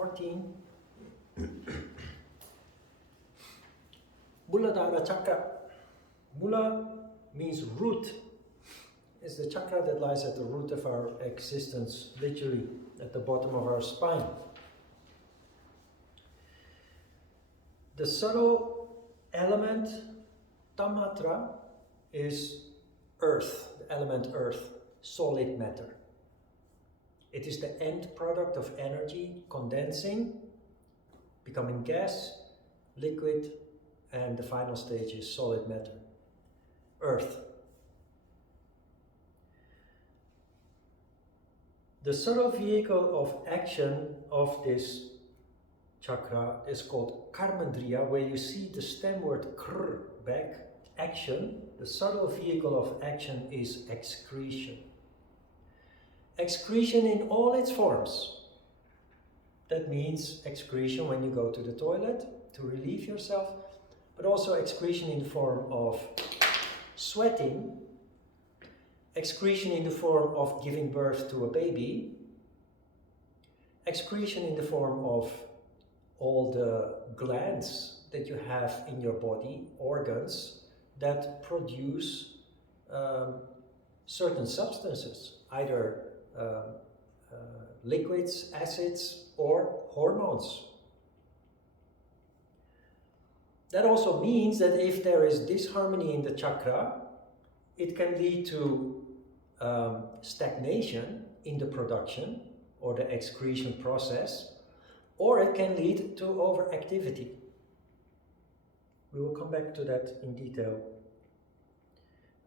14. Muladhara Chakra. Mula means root. It's the chakra that lies at the root of our existence, literally at the bottom of our spine. The subtle element, tamatra, is earth, the element earth, solid matter. It is the end product of energy condensing, becoming gas, liquid, and the final stage is solid matter, earth. The subtle vehicle of action of this chakra is called karmandriya, where you see the stem word kr back, action. The subtle vehicle of action is excretion. Excretion in all its forms. That means excretion when you go to the toilet to relieve yourself, but also excretion in the form of sweating, excretion in the form of giving birth to a baby, excretion in the form of all the glands that you have in your body, organs that produce certain substances, either liquids, acids, or hormones. That also means that if there is disharmony in the chakra, it can lead to stagnation in the production or the excretion process, or it can lead to overactivity. We will come back to that in detail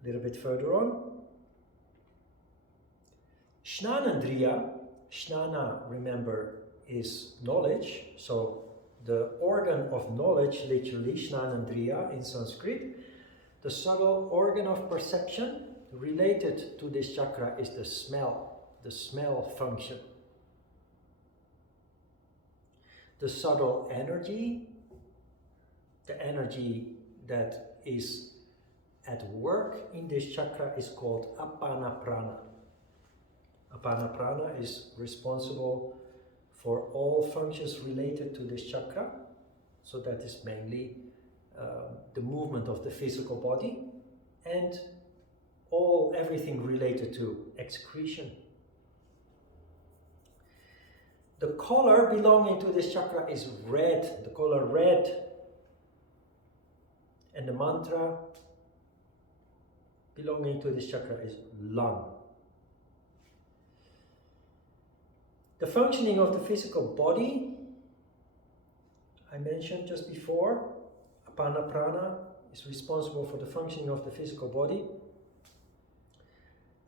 a little bit further on. Snanandriya, Snana, remember, is knowledge, so the organ of knowledge, literally, Snanandriya in Sanskrit. The subtle organ of perception related to this chakra is the smell function. The subtle energy, the energy that is at work in this chakra is called apana prana. Apana prana is responsible for all functions related to this chakra. So that is mainly the movement of the physical body and everything related to excretion. The color belonging to this chakra is red, the color red. And the mantra belonging to this chakra is Lang. The functioning of the physical body, I mentioned just before, apana prana is responsible for the functioning of the physical body.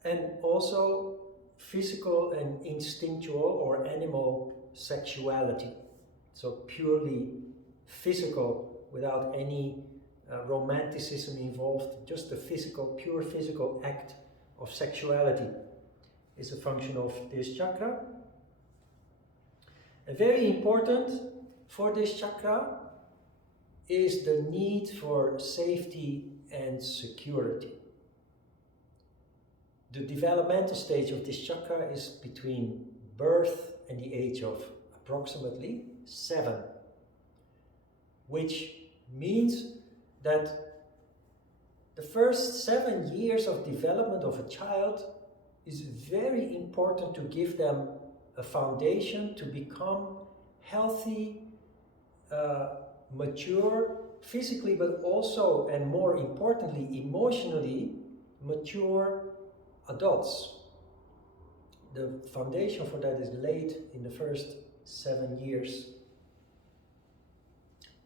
And also physical and instinctual or animal sexuality. So purely physical without any romanticism involved, just the pure physical act of sexuality is a function of this chakra. And very important for this chakra is the need for safety and security. The developmental stage of this chakra is between birth and the age of approximately 7, which means that the first 7 years of development of a child is very important to give them a foundation to become healthy, mature, physically, but also, and more importantly, emotionally mature adults. The foundation for that is laid in the first 7 years.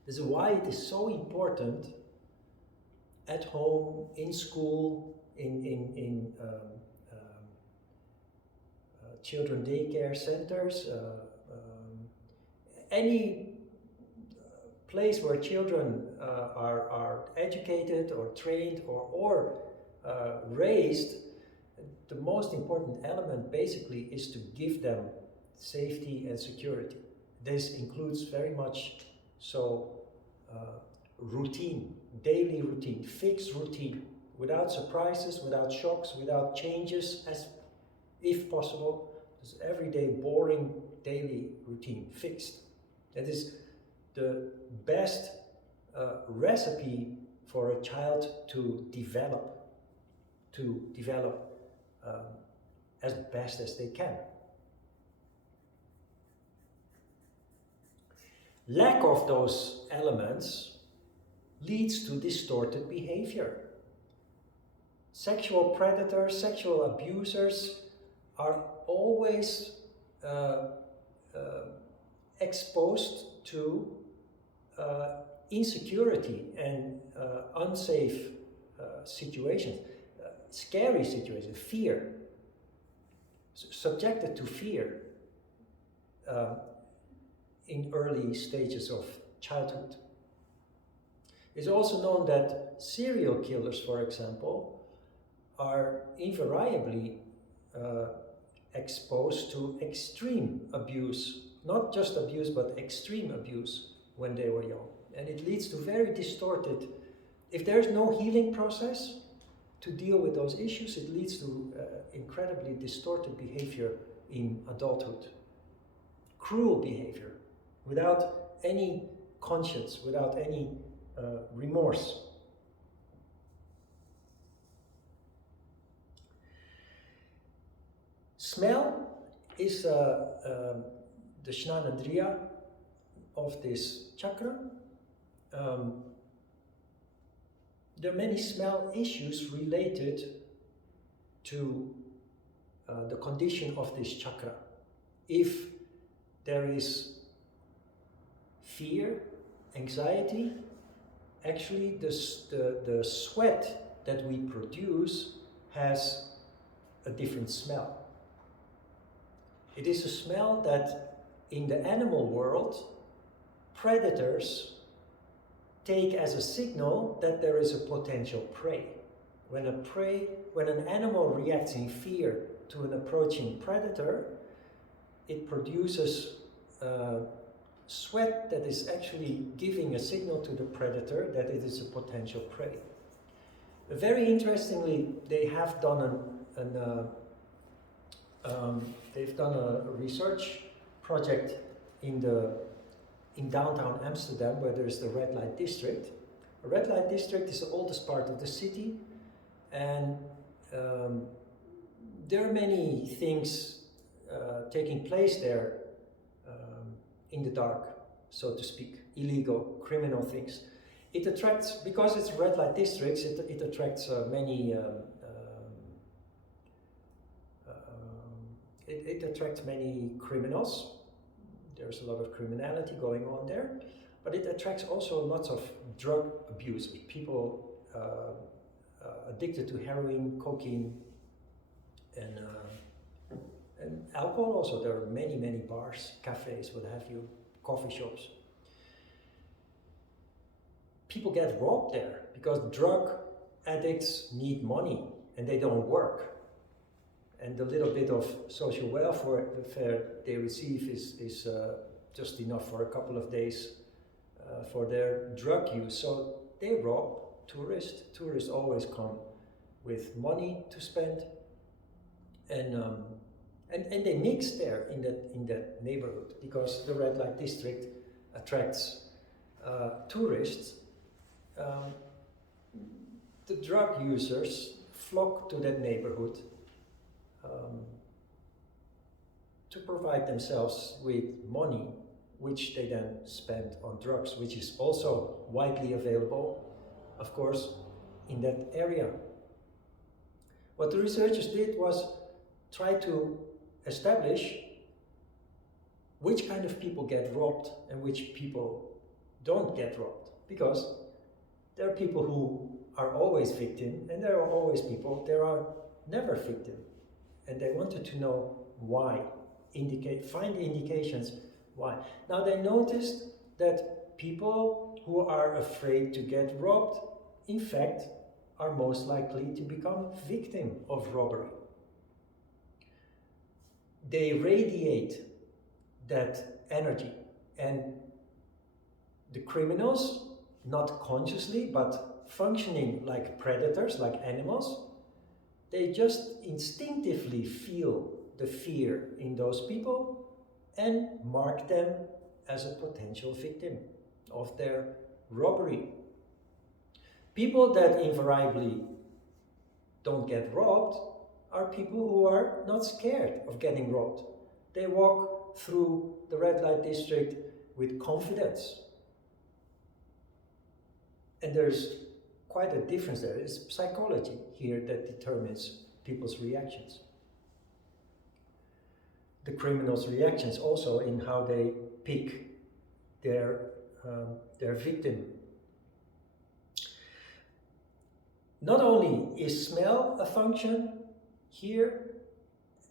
This is why it is so important at home, in school, in children daycare centers, any place where children are educated or trained or raised. The most important element basically is to give them safety and security. This includes very much so routine, daily routine, fixed routine, without surprises, without shocks, without changes, as if possible, This everyday boring daily routine, fixed. That is the best recipe for a child to develop as best as they can. Lack of those elements leads to distorted behavior. Sexual predators, sexual abusers are always exposed to insecurity and unsafe situations, scary situations, fear, subjected to fear in early stages of childhood. It's also known that serial killers, for example, are invariably exposed to extreme abuse, not just abuse, but extreme abuse when they were young. And it leads to very distorted, if there's no healing process to deal with those issues, it leads to incredibly distorted behavior in adulthood. Cruel behavior, without any conscience, without any remorse. Smell is the Shnanandriya of this chakra. There are many smell issues related to the condition of this chakra. If there is fear, anxiety, actually the sweat that we produce has a different smell. It is a smell that in the animal world, predators take as a signal that there is a potential prey. When an animal reacts in fear to an approaching predator, it produces sweat that is actually giving a signal to the predator that it is a potential prey. Very interestingly, they have done a research project in downtown Amsterdam, where there's the red light district. The red light district is the oldest part of the city, and there are many things taking place there in the dark, so to speak, illegal, criminal things. It attracts, because it's red light districts, it attracts it attracts many criminals. There's a lot of criminality going on there, but it attracts also lots of drug abuse. People addicted to heroin, cocaine, and alcohol also. There are many, many bars, cafes, what have you, coffee shops. People get robbed there because drug addicts need money and they don't work. And the little bit of social welfare they receive is just enough for a couple of days for their drug use. So they rob tourists. Tourists always come with money to spend, and they mix there in that neighborhood, because the red light district attracts tourists. The drug users flock to that neighborhood to provide themselves with money, which they then spend on drugs, which is also widely available, of course, in that area. What the researchers did was try to establish which kind of people get robbed and which people don't get robbed, because there are people who are always victim, and there are always people that are never victim. And they wanted to know why, find indications why. Now they noticed that people who are afraid to get robbed, in fact, are most likely to become victim of robbery. They radiate that energy, and the criminals, not consciously, but functioning like predators, like animals, they just instinctively feel the fear in those people and mark them as a potential victim of their robbery. People that invariably don't get robbed are people who are not scared of getting robbed. They walk through the red light district with confidence. And there's quite a difference there. It's psychology here that determines people's reactions. The criminals' reactions also in how they pick their victim. Not only is smell a function here,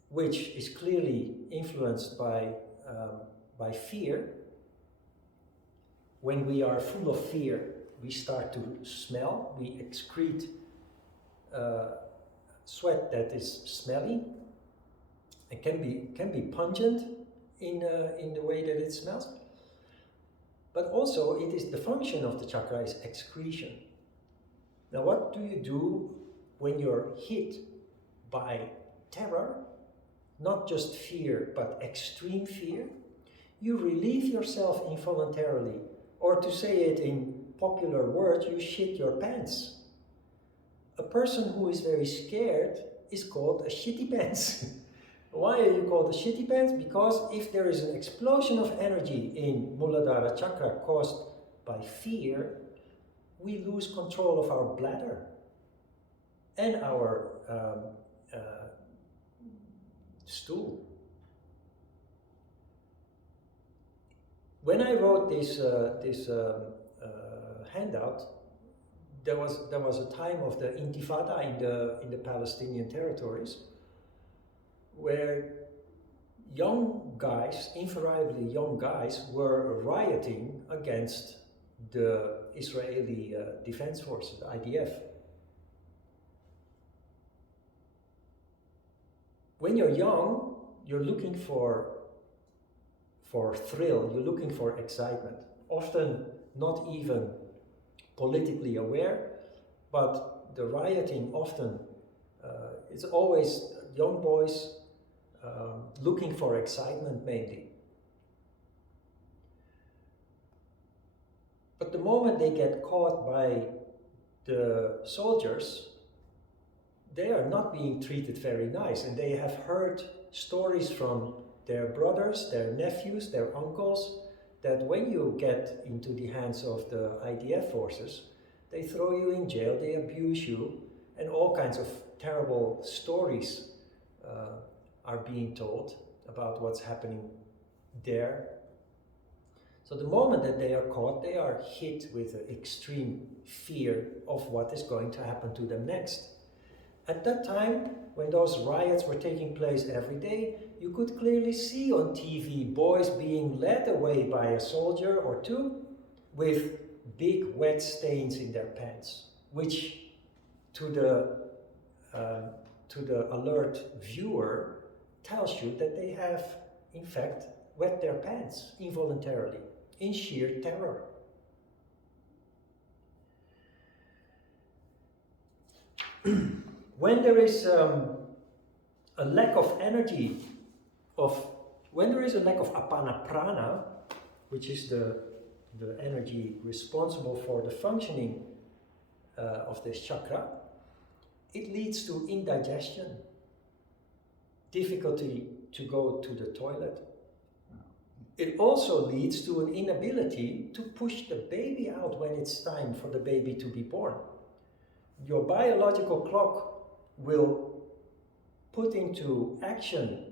which is clearly influenced by fear. When we are full of fear, we start to smell. We excrete sweat that is smelly. It can be pungent in the way that it smells. But also, it is the function of the chakra is excretion. Now, what do you do when you're hit by terror? Not just fear, but extreme fear. You relieve yourself involuntarily, or to say it in popular words, you shit your pants. A person who is very scared is called a shitty pants. Why are you called a shitty pants? Because if there is an explosion of energy in Muladhara chakra caused by fear, we lose control of our bladder and our stool. When I wrote this handout, there was a time of the Intifada in the Palestinian territories, where young guys, invariably young guys, were rioting against the Israeli Defense Forces, the IDF. When you're young, you're looking for thrill, you're looking for excitement, often not even politically aware, but the rioting often, it's always young boys looking for excitement mainly. But the moment they get caught by the soldiers, they are not being treated very nice, and they have heard stories from their brothers, their nephews, their uncles, that when you get into the hands of the IDF forces, they throw you in jail, they abuse you, and all kinds of terrible stories are being told about what's happening there. So the moment that they are caught, they are hit with an extreme fear of what is going to happen to them next. At that time, when those riots were taking place every day, you could clearly see on TV boys being led away by a soldier or two with big wet stains in their pants, which to the alert viewer tells you that they have, in fact, wet their pants involuntarily, in sheer terror. When there is a lack of energy, when there is a lack of apana prana, which is the energy responsible for the functioning of this chakra, it leads to indigestion, difficulty to go to the toilet. It also leads to an inability to push the baby out when it's time for the baby to be born. Your biological clock will put into action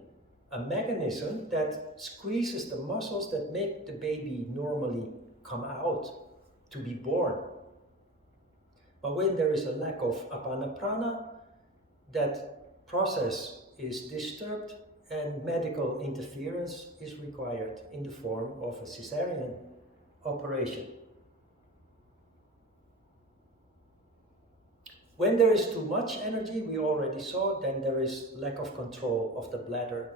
a mechanism that squeezes the muscles that make the baby normally come out to be born. But when there is a lack of apana prana, that process is disturbed and medical interference is required in the form of a cesarean operation. When there is too much energy, we already saw, then there is lack of control of the bladder.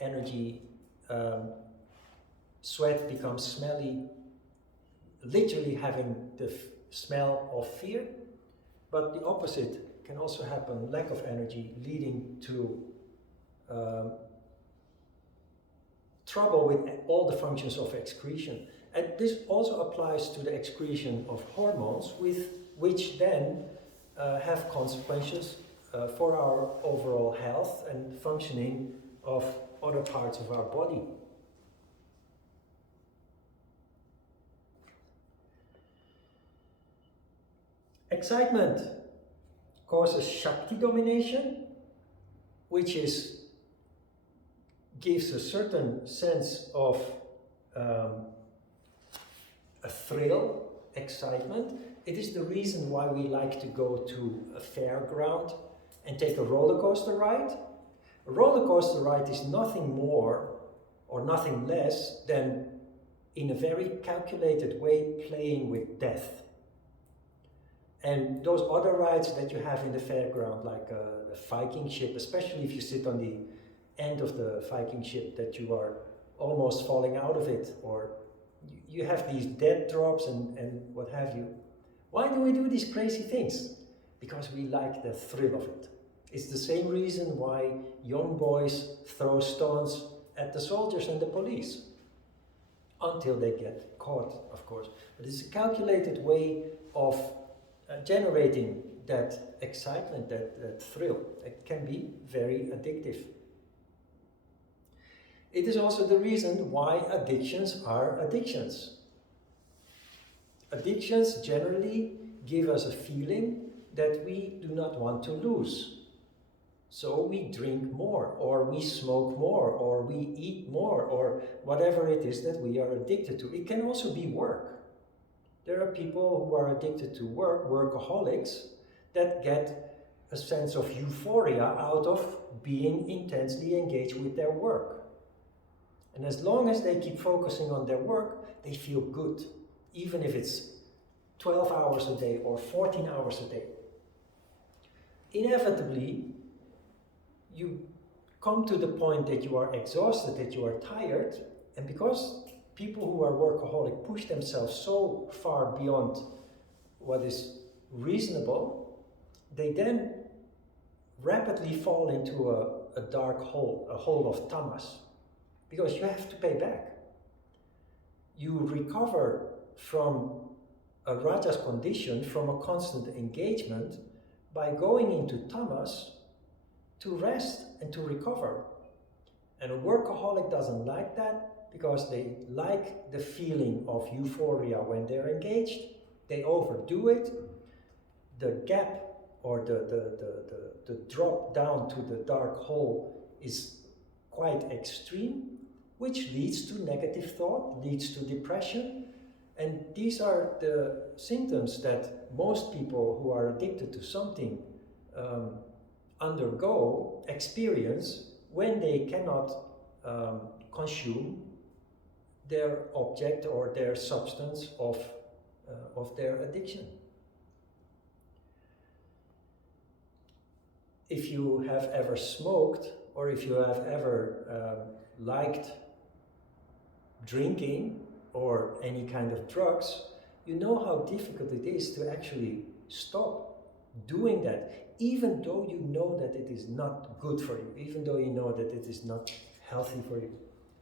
Energy, sweat becomes smelly, literally having the smell of fear, but the opposite can also happen, lack of energy leading to trouble with all the functions of excretion. And this also applies to the excretion of hormones, which then have consequences for our overall health and functioning of other parts of our body. Excitement causes Shakti domination, which gives a certain sense of a thrill, excitement. It is the reason why we like to go to a fairground and take a roller coaster ride. A roller coaster ride is nothing more or nothing less than, in a very calculated way, playing with death. And those other rides that you have in the fairground, like a Viking ship, especially if you sit on the end of the Viking ship that you are almost falling out of it, or you have these dead drops and what have you. Why do we do these crazy things? Because we like the thrill of it. It's the same reason why young boys throw stones at the soldiers and the police. Until they get caught, of course. But it's a calculated way of generating that excitement, that thrill. It can be very addictive. It is also the reason why addictions are addictions. Addictions generally give us a feeling that we do not want to lose. So we drink more, or we smoke more, or we eat more, or whatever it is that we are addicted to. It can also be work. There are people who are addicted to work, workaholics, that get a sense of euphoria out of being intensely engaged with their work. And as long as they keep focusing on their work, they feel good, even if it's 12 hours a day or 14 hours a day. Inevitably, you come to the point that you are exhausted, that you are tired, and because people who are workaholic push themselves so far beyond what is reasonable, they then rapidly fall into a dark hole, a hole of tamas, because you have to pay back. You recover from a rajas condition, from a constant engagement, by going into tamas to rest and to recover. And a workaholic doesn't like that, because they like the feeling of euphoria when they're engaged. They overdo it. The gap or the drop down to the dark hole is quite extreme, which leads to negative thought, leads to depression. And these are the symptoms that most people who are addicted to something experience when they cannot consume their object or their substance of their addiction. If you have ever smoked, or if you have ever liked drinking or any kind of drugs, you know how difficult it is to actually stop doing that, even though you know that it is not good for you, even though you know that it is not healthy for you.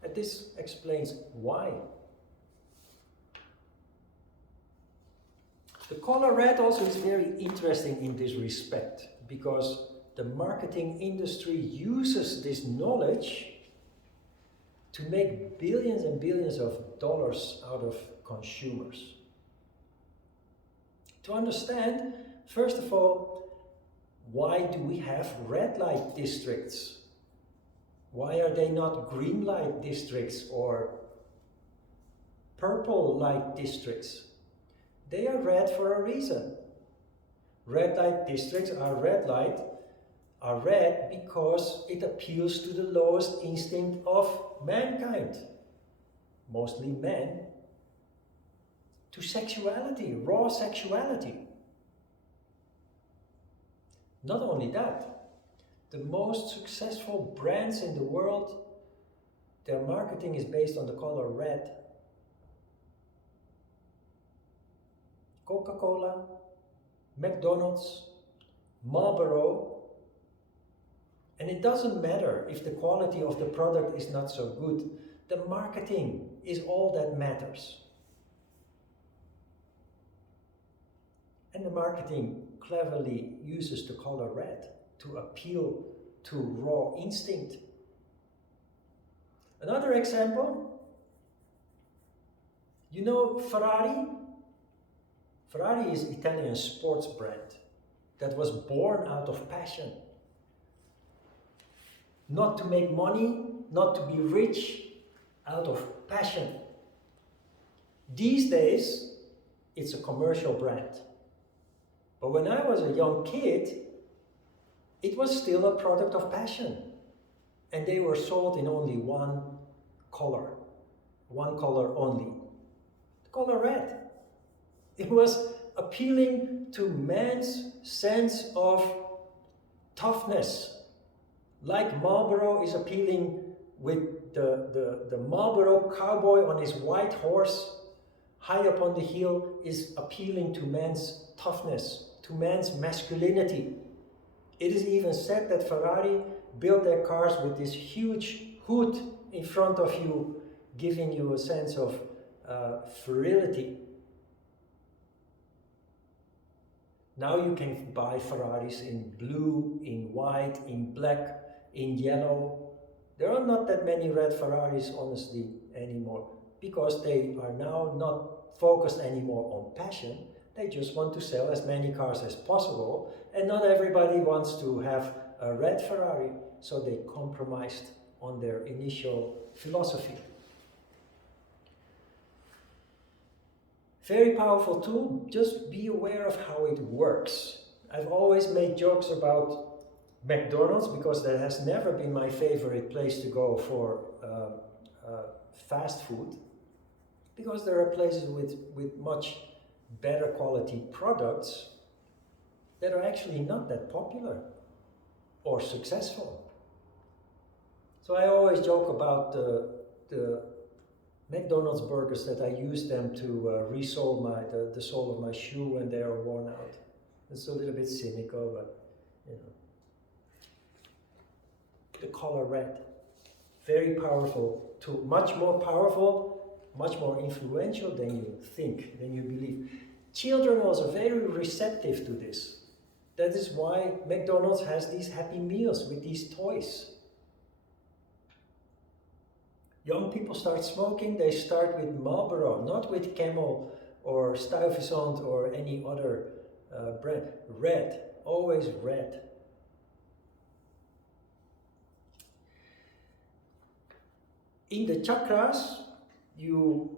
And this explains why. The color red also is very interesting in this respect, because the marketing industry uses this knowledge to make billions and billions of dollars out of consumers. To understand, first of all, why do we have red light districts? Why are they not green light districts or purple light districts? They are red for a reason. Red light districts are red because it appeals to the lowest instinct of mankind, mostly men, to sexuality, raw sexuality. Not only that, the most successful brands in the world, their marketing is based on the color red. Coca-Cola, McDonald's, Marlboro. And it doesn't matter if the quality of the product is not so good. The marketing is all that matters. And the marketing cleverly uses the color red to appeal to raw instinct. Another example, you know Ferrari? Ferrari is an Italian sports brand that was born out of passion. Not to make money, not to be rich, out of passion. These days, it's a commercial brand. But when I was a young kid, it was still a product of passion. And they were sold in only one color only, the color red. It was appealing to man's sense of toughness, like Marlboro is appealing with the Marlboro cowboy on his white horse high up on the hill is appealing to man's toughness, to man's masculinity. It is even said that Ferrari built their cars with this huge hood in front of you, giving you a sense of virility. Now you can buy Ferraris in blue, in white, in black, in yellow. There are not that many red Ferraris, honestly, anymore, because they are now not focused anymore on passion. They just want to sell as many cars as possible, and not everybody wants to have a red Ferrari, so they compromised on their initial philosophy. Very powerful tool, just be aware of how it works. I've always made jokes about McDonald's because that has never been my favorite place to go for fast food, because there are places with much better quality products that are actually not that popular or successful. So I always joke about the McDonald's burgers that I use them to resole the sole of my shoe when they are worn out. It's a little bit cynical, but you know. The color red, very powerful tool, much more powerful, much more influential than you think, than you believe. Children are also very receptive to this. That is why McDonald's has these happy meals with these toys. Young people start smoking, they start with Marlboro, not with Camel or Stuyvesant or any other brand. Red, always red. In the chakras, you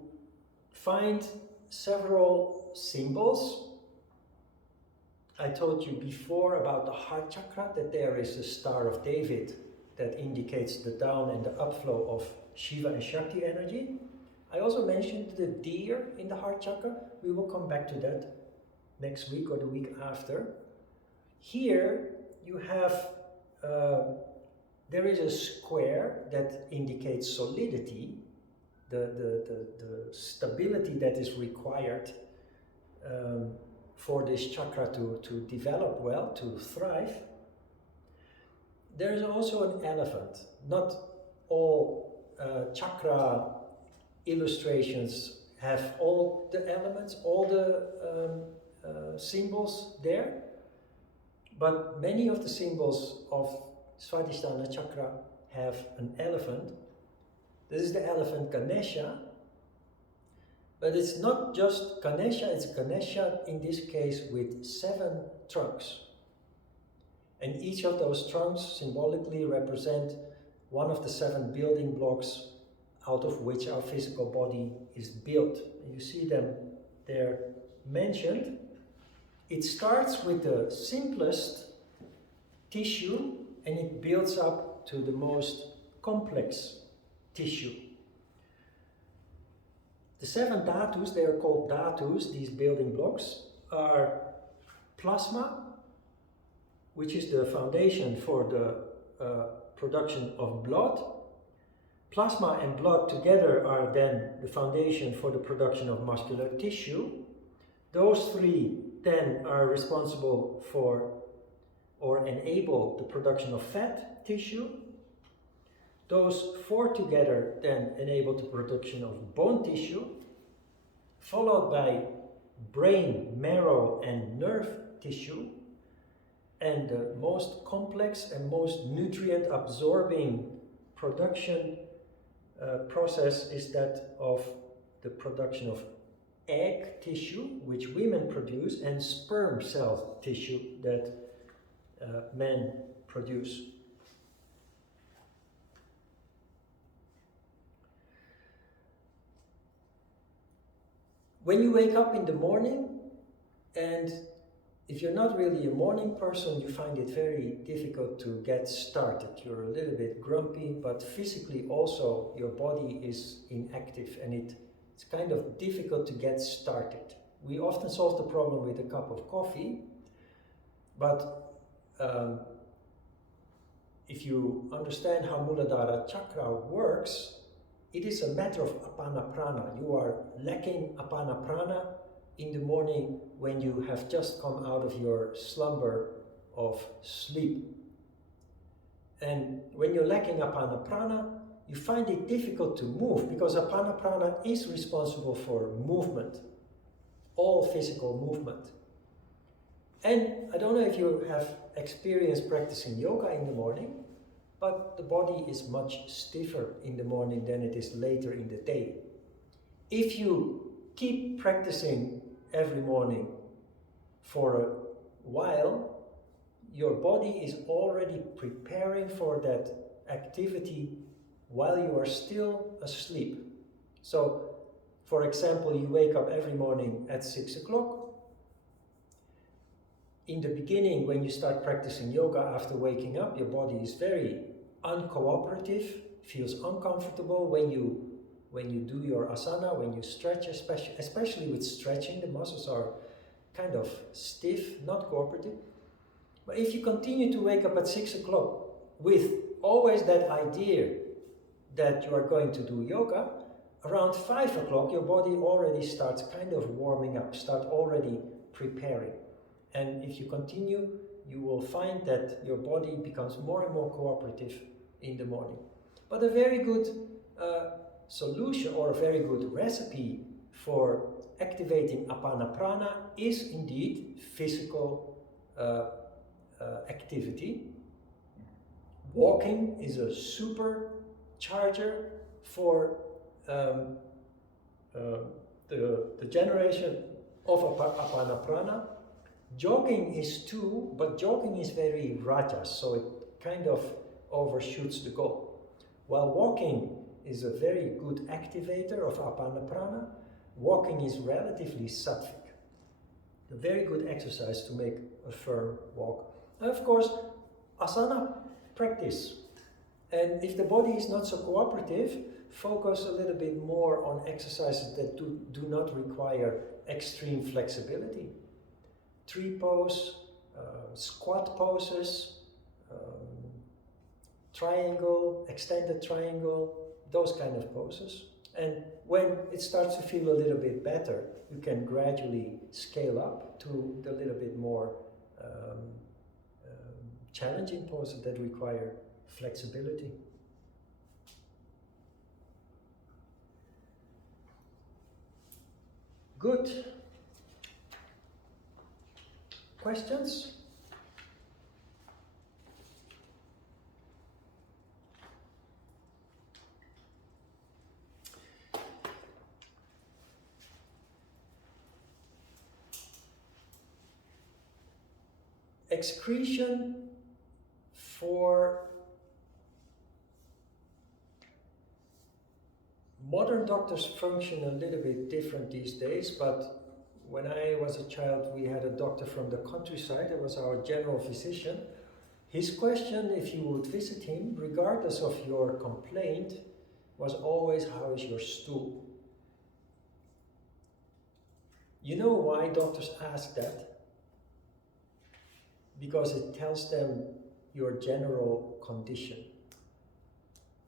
find several symbols. I told you before about the heart chakra, that there is a Star of David that indicates the down and the upflow of Shiva and Shakti energy. I also mentioned the deer in the heart chakra. We will come back to that next week or the week after. Here you have, there is a square that indicates solidity, the stability that is required for this chakra to develop well, to thrive. There is also an elephant. Not all chakra illustrations have all the elements, all the symbols there, but many of the symbols of Svadhisthana chakra have an elephant. This is the elephant Ganesha, but it's not just Ganesha, it's Ganesha in this case with 7 trunks. And each of those trunks symbolically represent one of the 7 building blocks out of which our physical body is built. You see them there mentioned. It starts with the simplest tissue and it builds up to the most complex tissue. The 7 dhatus, they are called dhatus, these building blocks, are plasma, which is the foundation for the production of blood. Plasma and blood together are then the foundation for the production of muscular tissue. Those 3 then are responsible for or enable the production of fat tissue. Those four together then enable the production of bone tissue, followed by brain, marrow, and nerve tissue. And the most complex and most nutrient absorbing production process is that of the production of egg tissue, which women produce, and sperm cell tissue that men produce. When you wake up in the morning, and if you're not really a morning person, you find it very difficult to get started. You're a little bit grumpy, but physically also your body is inactive, and it's kind of difficult to get started. We often solve the problem with a cup of coffee, but if you understand how Muladhara Chakra works, it is a matter of apana prana. You are lacking apana prana in the morning when you have just come out of your slumber of sleep. And when you're lacking apana prana, you find it difficult to move, because apana prana is responsible for movement, all physical movement. And I don't know if you have experienced practicing yoga in the morning, but the body is much stiffer in the morning than it is later in the day. If you keep practicing every morning for a while, your body is already preparing for that activity while you are still asleep. So, for example, you wake up every morning at 6 o'clock. In the beginning, when you start practicing yoga after waking up, your body is very uncooperative, feels uncomfortable when you do your asana, when you stretch, especially with stretching, the muscles are kind of stiff, not cooperative. But if you continue to wake up at 6 o'clock with always that idea that you are going to do yoga, around 5 o'clock your body already starts kind of warming up, start already preparing. And if you continue, you will find that your body becomes more and more cooperative in the morning. But a very good solution, or a very good recipe for activating apana prana, is indeed physical activity. Walking is a supercharger for the generation of apana prana. Jogging is too, but jogging is very rajas, so it kind of overshoots the goal. While walking is a very good activator of apana prana, walking is relatively sattvic. A very good exercise to make a firm walk. And of course, asana practice. And if the body is not so cooperative, focus a little bit more on exercises that do not require extreme flexibility. Tree pose, squat poses, triangle, extended triangle, those kind of poses. And when it starts to feel a little bit better, you can gradually scale up to the little bit more challenging poses that require flexibility. Good. Questions? Excretion for modern doctors function a little bit different these days, but when I was a child, we had a doctor from the countryside. It was our general physician. His question, if you would visit him, regardless of your complaint, was always, how is your stool? You know why doctors ask that? Because it tells them your general condition.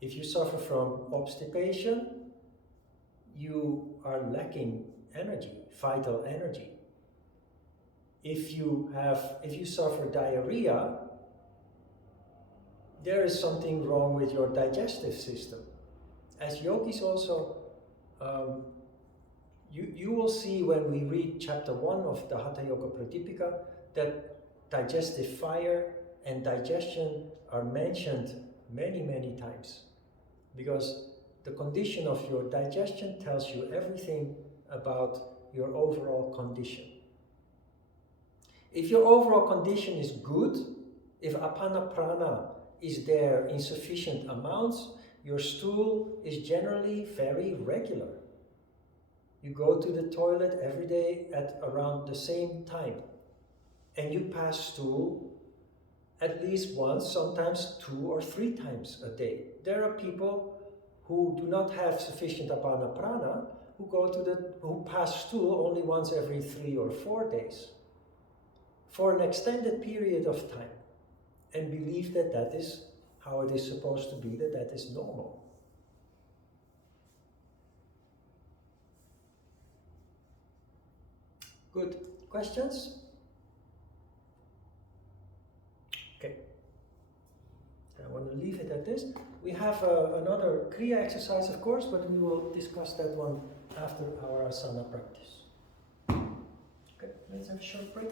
If you suffer from obstipation, you are lacking energy, vital energy. If you suffer diarrhea, there is something wrong with your digestive system. As yogis also, you will see when we read chapter 1 of the Hatha Yoga Pradipika that digestive fire and digestion are mentioned many, many times, because the condition of your digestion tells you everything about your overall condition. If your overall condition is good, if apana prana is there in sufficient amounts, your stool is generally very regular. You go to the toilet every day at around the same time, and you pass stool at least once, sometimes 2 or 3 times a day. There are people who do not have sufficient apana prana who pass stool only once every 3 or 4 days for an extended period of time, and believe that that is how it is supposed to be, that is normal. Good. Questions? Okay. I want to leave it at this. We have another Kriya exercise, of course, but we will discuss that one after our asana practice. Okay, let's have a short break.